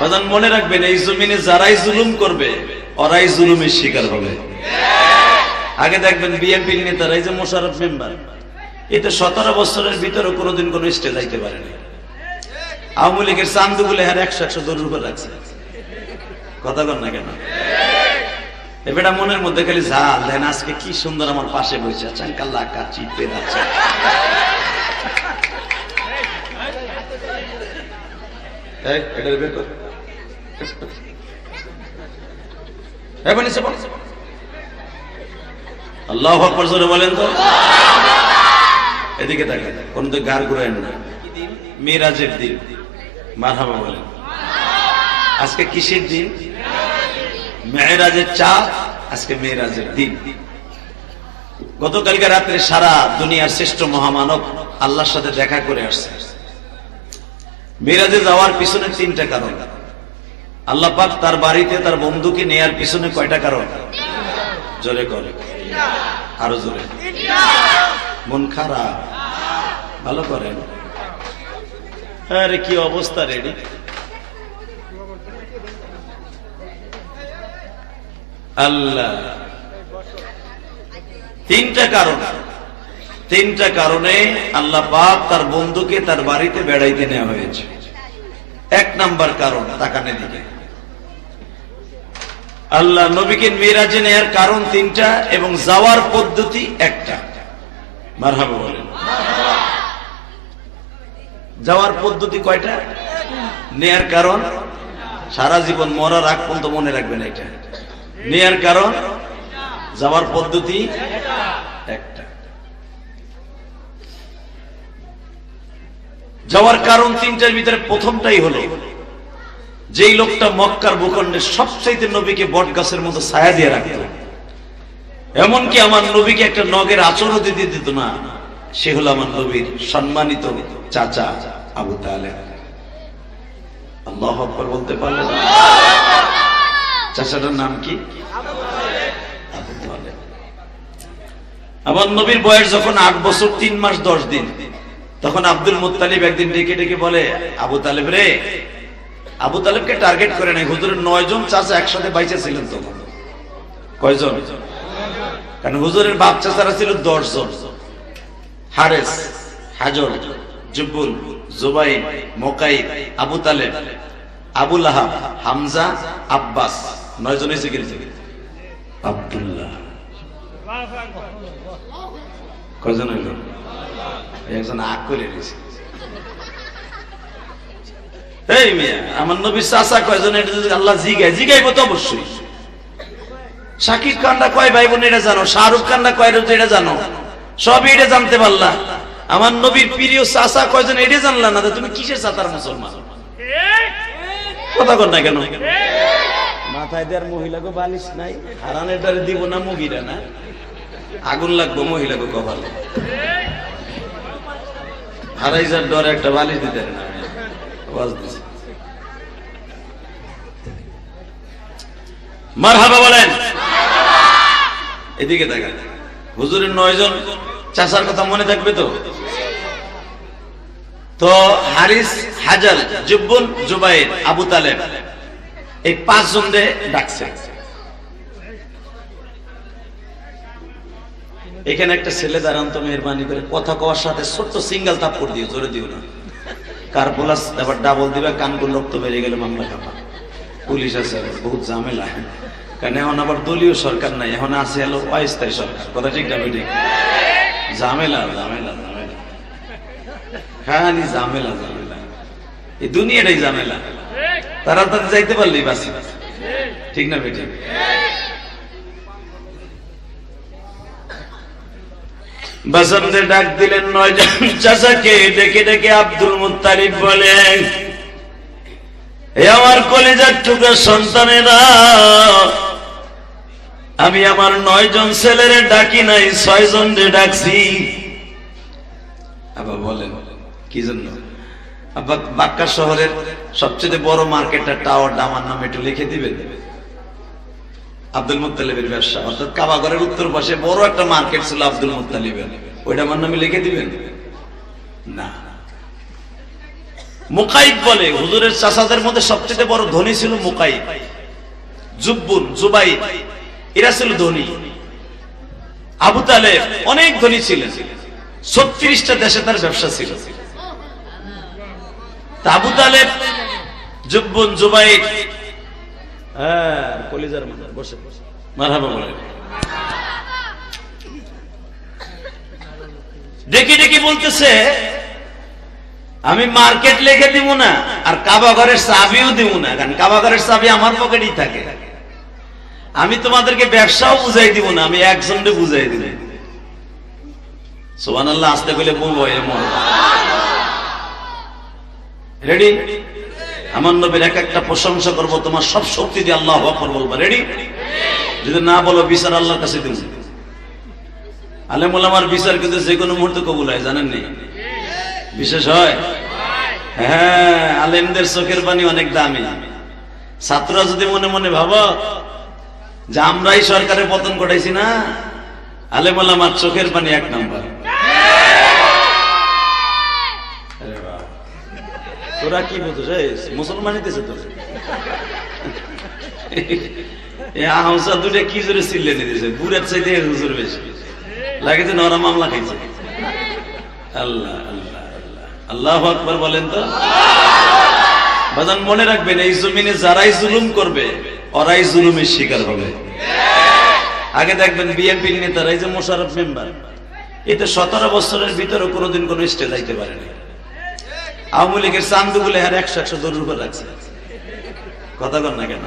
বাজান মনে রাখবেন, এই জমিনে যারাই জুলুম করবে ওরাই জুলুমের শিকার হবে। আগে দেখবেন বিএনপি নেতারা, এই যে মোশাররফ মেম্বার, এতে 17 বছরের ভিতরে কোনোদিন কোনো স্টেজ যাইতে পারেনি। আওয়ামী লীগের চান্দুগুলো হ্যাঁ 100 দৌড়ের উপর রাখছে, কথা কর না কেন? এবেটা মনের মধ্যে খালি ঝাল দেন, আজকে কি সুন্দর আমার পাশে বসে চাঙ্কাল্লা কাচি পেয়ে যাচ্ছে। আল্লাহু আকবার জোরে বলেন তো। এদিকে তাকান, কোন তো গার ঘুরায় না। মিরাজের দিন, মারহাবা বলেন। আজকে কিসের দিন? মেরাজের চাঁদ, আজকে মেরাজের দিন। গতকালকে রাত্রে সারা দুনিয়ার শ্রেষ্ঠ মহামানব আল্লাহর সাথে দেখা করে আসছে। মেরাজে যাওয়ার পিছনে 3টা কারণ। আল্লাহ পাক তার বাড়িতে তার বন্ধুকে নেয়ার পিছনে কয়টা কারণ? জোরে করে, আরো জোরে। মন খারাপ, ভালো করেন। আরে কি অবস্থা রেডি। আল্লাহ 3টা কারণ, 3টা কারণে আল্লাহ পাক তার বন্ধুকে তার বাড়িতে বেড়াইতে নেওয়া হয়েছে। 1 নাম্বার কারণ, তাকানে দিকে, আল্লাহ নবীকে মিরাজে নেয়ার কারণ 3টা এবং যাওয়ার পদ্ধতি 1টা। মারহাবা বলেন। যাওয়ার পদ্ধতি কয়টা? নেয়ার কারণ সারা জীবন মরার আগ পর্যন্ত মনে রাখবেন এটা। নেয়ার কারণ, যাওয়ার পদ্ধতি 1টা। যাওয়ার কারণ 3টার ভিতরে প্রথমটাই হলো, যেই লোকটা মক্কার ভূখণ্ডে সবচাইতে নবীকে বট গাছের মতো ছায়া দিয়ে রাখত, এমনকি আমার নবীকে একটা নগের আচরও দিতে দিত না, সে হলো আমার নবীর সম্মানিত চাচা আবু তালেব। আল্লাহু আকবার বলতে পারলেন? চাচাটার নাম কি? আবু তালেব। আমার নবীর বয়স যখন 8 বছর 3 মাস 10 দিন, তখন আব্দুল মুত্তালিব একদিন ডেকে ডেকে বলে, আবু তালেব রে। আবু তালেবকে টার্গেট করে নাই, হুজুরের 9 জন চাচা একসাথে বাইচে ছিলেন তখন। কয়জন? কারণ হুজুরের বাপ চাচারা ছিল 10 জন। হারেস, হাজর, জুবুল, জুবাইর, মুকাইব, আবু তালেব, আবু লাহাব, হামজা, আব্বাস। 9 জন এসে গেছে। আব্দুল্লাহ কয়জন হইল? একজন আগ করে দিয়েছে। এই মিয়া, আমার নবীর চাচা কয়জন এটা যদি আল্লাহ জিগাইব তো অবশ্যই। শাকিব খানরা কয় ভাই বোন এটা জানো, শাহরুখ খানরা কয় এটা জানো, সবই এটা জানতে পারলা। আমার নবীর প্রিয় চাচা কয়জন এটা জানলা না, তুমি কিসের চাচার মুসলমান? কথা কর না কেন? মাথায় দেওয়ার মহিলাকে বালিশ নাই, হারানের দ্বারে দিব না মুগিরা না, আগুন লাগবো মহিলাকে কপালে। হারাই যার ডরে একটা বালিশ দিতে না। মারহাবা বলেন। এদিকে দেখা, হুজুরের 9 জন চাচার কথা মনে থাকবে তো? তো হারিস, হাজার, জুব্বুল, জুবাইর, আবু তালেব, এই 5 জনকে ডাকছে। এখানে একটা ছেলে দাঁড়ান তো মেহরবানি করে, কথা কওয়ার সাথে ছোট্ট সিঙ্গেল থাপ্পড় দিও, জোরে দিও না। কার প্লাস আবার ডাবল দিবে, কানগুলো রক্ত বেরিয়ে গেলে মামলা খাবা। পুলিশ আছে, বহুত ঝামেলা। কারণ এখন আবার দলীয় সরকার নাই, এখন আছে হলো অস্থায়ী সরকার। কথা ঠিক না বেঠিক? ঝামেলা ঝামেলা ঝামেলা, খালি ঝামেলা ঝামেলা, এই দুনিয়াটাই ঝামেলা। তারা তাদের যাইতে পারলেই বাঁচি, ঠিক না বেঠিক? বাসন্তে ডাক দিলেন 9 জন চাচাকে, ডেকে ডেকে আব্দুল মুত্তালিব বলেন, এ আমার কলিজার টুকরা সন্তানেরা, আমি আমার 9 জন ছেলেরে ডাকি নাই, 6 জনরে ডাকছি। আবার বলেন কি জন্য? আবার বাক্কা শহরের সবচেয়ে বড় মার্কেটের টাওয়ারটা আমার নামে একটু লিখে দিবেন। আব্দুল মুত্তালিবের ব্যবসা, অর্থাৎ কাবাগরের উত্তর পাশে বড় একটা মার্কেট ছিল আব্দুল মুত্তালিবের, ওইটা আমার নামে লিখে দিবেন না? মুকাইব বলে হুজুরের চাচাদের মধ্যে সবচেয়ে বড় ধনী ছিল মুকাইব, জুব্বুন, জুবাইর, এরা ছিল ধনী। আবু তালেব অনেক ধনী ছিলেন, 36টা দেশে তার ব্যবসা ছিল। আবু তালেব, জুব্বুন, জুবাইর, কলিজার মানুষ বসে মারহাবা বলে ডেকে ডেকে বলতেছে, আমি মার্কেট লিখে দিব না আর কাবা ঘরের চাবিও দিব না, কারণ কাবা ঘরের চাবি আমার পকেটেই থাকে। আমি তোমাদেরকে ব্যবসাও বুঝাই দিব না, আমি একজনকে বুঝাই দিব। সুবহানাল্লাহ, আসতে গেলে বলবো এমন রেডি। আমার নবীর এক একটা প্রশংসা করবো, তোমার সব শক্তি দিয়ে আল্লাহু আকবার বলবা। রেডি? যদি না বলো বিচার আল্লাহর কাছে দিব। আলেম ওলামার বিচার কিন্তু যে কোনো মুহূর্তে কবুল হয়, জানেন নি? বিশেষ হয়। হ্যাঁ, আলেমদের চোখের পানি অনেক দামি। ছাত্ররা যদি মনে মনে ভাবো যে আমরাই সরকারের পতন ঘটাইছি না, আলেম ওলামার চোখের পানি 1 নাম্বার। তোরা কি বলছিস? মুসলমানই দিছে তোর হাউসা দুটো কি জোরে চিল্লে নিতেছে, বুড়ার চাইতে হুজুর বেশি লাগেছে, নরা মামলা খাইছে। আল্লাহ আল্লাহ আল্লাহ, আল্লাহু আকবার বলেন তো। বাজান মনে রাখবেন, এই জমিনে যারাই জুলুম করবে ওরাই জুলুমের শিকার হবে। আগে দেখবেন বিএনপির নেতারা, এই যে মোশাররফ মেম্বার, এতে 17 বছরের ভিতরে কোনোদিন কোনো স্টেজ যাইতে পারেনি। আওয়ামী লীগের চান্দু বলে হ্যাঁ 100 দৌড়ের উপর রাখছে, কথা কর না কেন?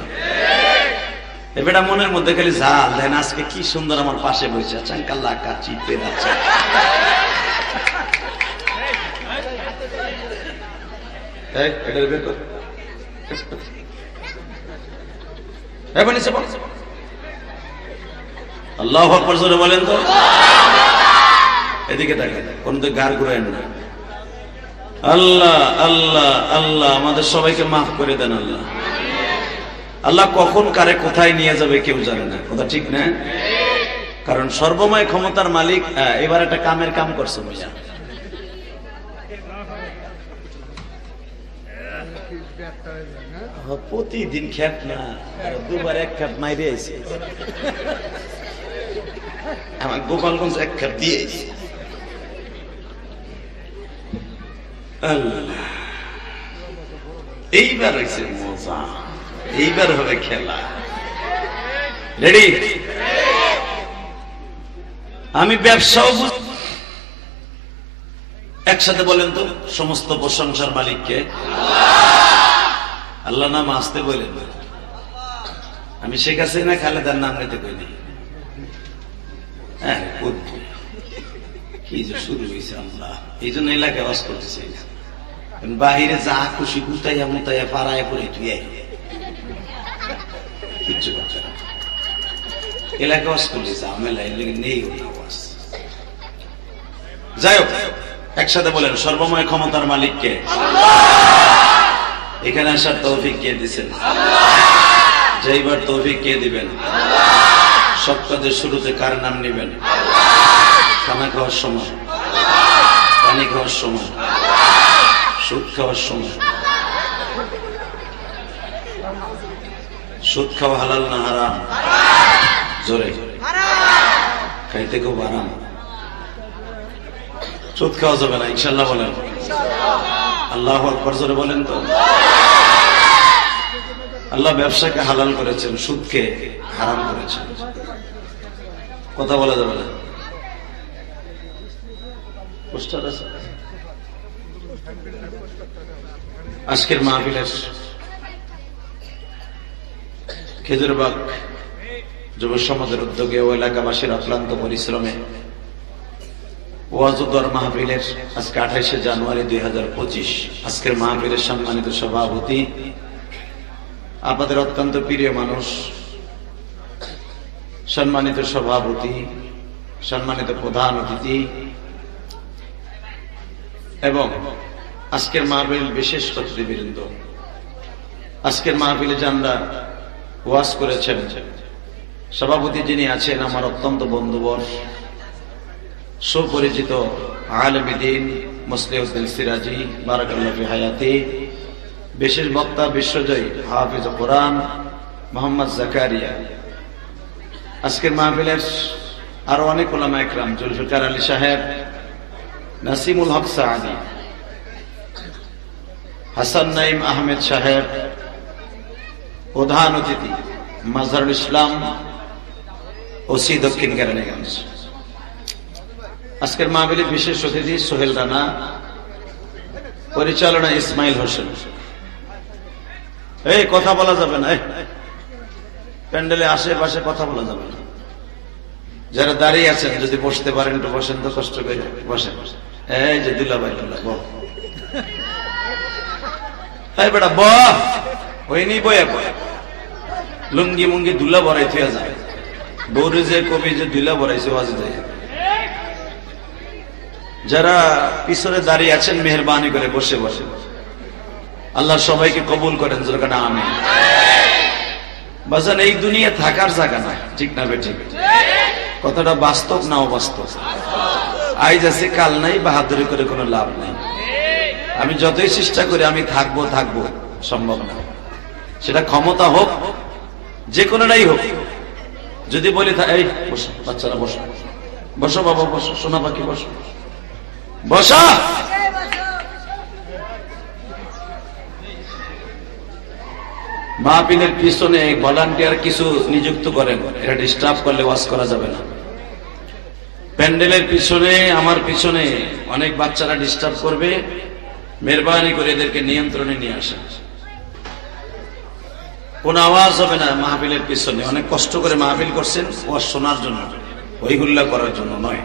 এবেটা মনের মধ্যে খালি ঝাল দেন, আজকে কি সুন্দর আমার পাশে বসে চাঙ্কাল্লা কাচি পেরাচ্ছে। আল্লাহু আকবার জোরে বলেন তো। এদিকে তাকান, কোন তো গার ঘুরায় না। আল্লাহ আল্লাহ আল্লাহ আমাদের সবাইকে মাফ করে দেন আল্লাহ। আল্লাহ কখন কারে কোথায় নিয়ে যাবে কেউ জানে না, কথা ঠিক না? কারণ সর্বময় ক্ষমতার মালিক। এবার একটা কামের কাম করছে ভাইয়া, প্রতিদিন খেপ না, 2বার 1 খেপ মাইরে আইছে, আমার গোপালগঞ্জ 1 খেপ দিয়ে আইছে। আল্লাহ, এইবার হয়েছে মজা, এইবার হবে খেলা। রেডি? আমি ব্যবসাও একসাথে বলেন তো, সমস্ত প্রশংসার মালিককে আল্লাহ নাম আসতে বলেন। আমি শেখ হাসিনা খালেদার নাম নিতে কইনি। হ্যাঁ, কি যে শুরু হয়েছে আল্লাহ, এই জন্য এলাকায় বাস করতেছে। বাহিরে যা খুশি গুতাইয়া মুতাইয়া পাড়ায় পড়ে তুই কিচ্ছু করছে না, এলাকা বাস করতেছে আমেলা নেই। যাই হোক, একসাথে বলেন সর্বময় ক্ষমতার মালিককে। এখানে আসার তৌফিক কে দিচ্ছেন? যাইবার তৌফিক কে দিবেন? সব কাজের শুরুতে কার নাম নিবেন? খানা খাওয়ার সময়, পানি খাওয়ার সময়, সুদ খাওয়ার সময়। সুদ খাওয়া হালাল না হারাম? জোরে খাইতে খুব আরাম। সুদ খাওয়া যাবে না ইনশাল্লাহ বলেন। আল্লাহু আকবার জোরে বলেন তো। আল্লাহ ব্যবসাকে হালাল করেছেন, সুদকে হারাম করেছেন, কথা বলা যাবে না। আজকের মাহফিলের খেজুরবাগ যুব সমাজের উদ্যোগে ও এলাকাবাসীর অক্লান্ত পরিশ্রমে ওয়াজুদ্দার মাহফিলের আজকে 28শে জানুয়ারি 2025 আজকের মাহফিলের সম্মানিত সভাপতি, আপনাদের অত্যন্ত প্রিয় মানুষ, সম্মানিত সভাপতি, সম্মানিত প্রধান অতিথি এবং আজকের মাহফিল বিশেষ অতিথিবৃন্দ, আজকের মাহফিলে যারা ওয়াজ করেছেন, সভাপতি যিনি আছেন আমার অত্যন্ত বন্ধুবর সুপরিচিত আলেমিদ্দিন মুসলিউদ্দিন সিরাজি বারাকাল্লাহু ফি হায়াতি, বিশেষ বক্তা বিশ্বজয়ী হাফিজ কোরআন মোহাম্মদ জাকারিয়া। আজকের মাহফিলের আরো অনেক উলামা ইকরাম, জুলফিকার আলী সাহেব, নাসিমুল হক সাআদী, হাসান নাইম আহমেদ সাহেব, প্রধান অতিথি মাজহারুল ইসলাম ওসি দক্ষিণ কেরানীগঞ্জ। আজকের মাহফিলে বিশেষ অতিথি সোহেল রানা, পরিচালনা ইসমাইল হোসেন। এই কথা বলা যাবে না, প্যান্ডেলে আশেপাশে কথা বলা যাবে না। যারা দাঁড়িয়ে আছেন যদি বসতে পারেন একটু বসেন, তো কষ্ট করে বসেন। এই যে দুলাভাই বেটা ব হয়নি বয়া বয়, লুঙ্গি মুঙ্গি দুলা বড়াই থিয়া যায়, বৌরে যে কবি যে দুলা বড়াইছে ওয়াজে যায়। যারা পিছনে দাঁড়িয়ে আছেন মেহরবানি করে বসে বসে, আল্লাহ সবাইকে কবুল করেন। যেরকম আমিন। বাজান এই দুনিয়া থাকার জায়গা না, ঠিক না বেঠিক? কথাটা বাস্তব না অবাস্তব? আইজ আছে কাল নাই, বাহাদুরি করে কোনো লাভ নাই। আমি যতই চেষ্টা করি আমি থাকবো থাকবো, সম্ভব না। সেটা ক্ষমতা হোক, যে কোনোটাই হোক। যদি বলি এই বসো বাচ্চারা, বসো বসো বাবা, বসো সোনা পাখি, বসো বসা। মাহফিলের পিছনে ভলান্টিয়ার কিছু নিযুক্ত করেন, এটা ডিস্টার্ব করলে ওয়াজ করা যাবে না। প্যান্ডেলের পিছনে, আমার পিছনে অনেক বাচ্চারা ডিস্টার্ব করবে, মেহরবানি করে এদেরকে নিয়ন্ত্রণে নিয়ে আসেন। কোন আওয়াজ হবে না মাহফিলের পিছনে। অনেক কষ্ট করে মাহফিল করছেন ওয়াজ শোনার জন্য, ওই হুল্লা করার জন্য নয়।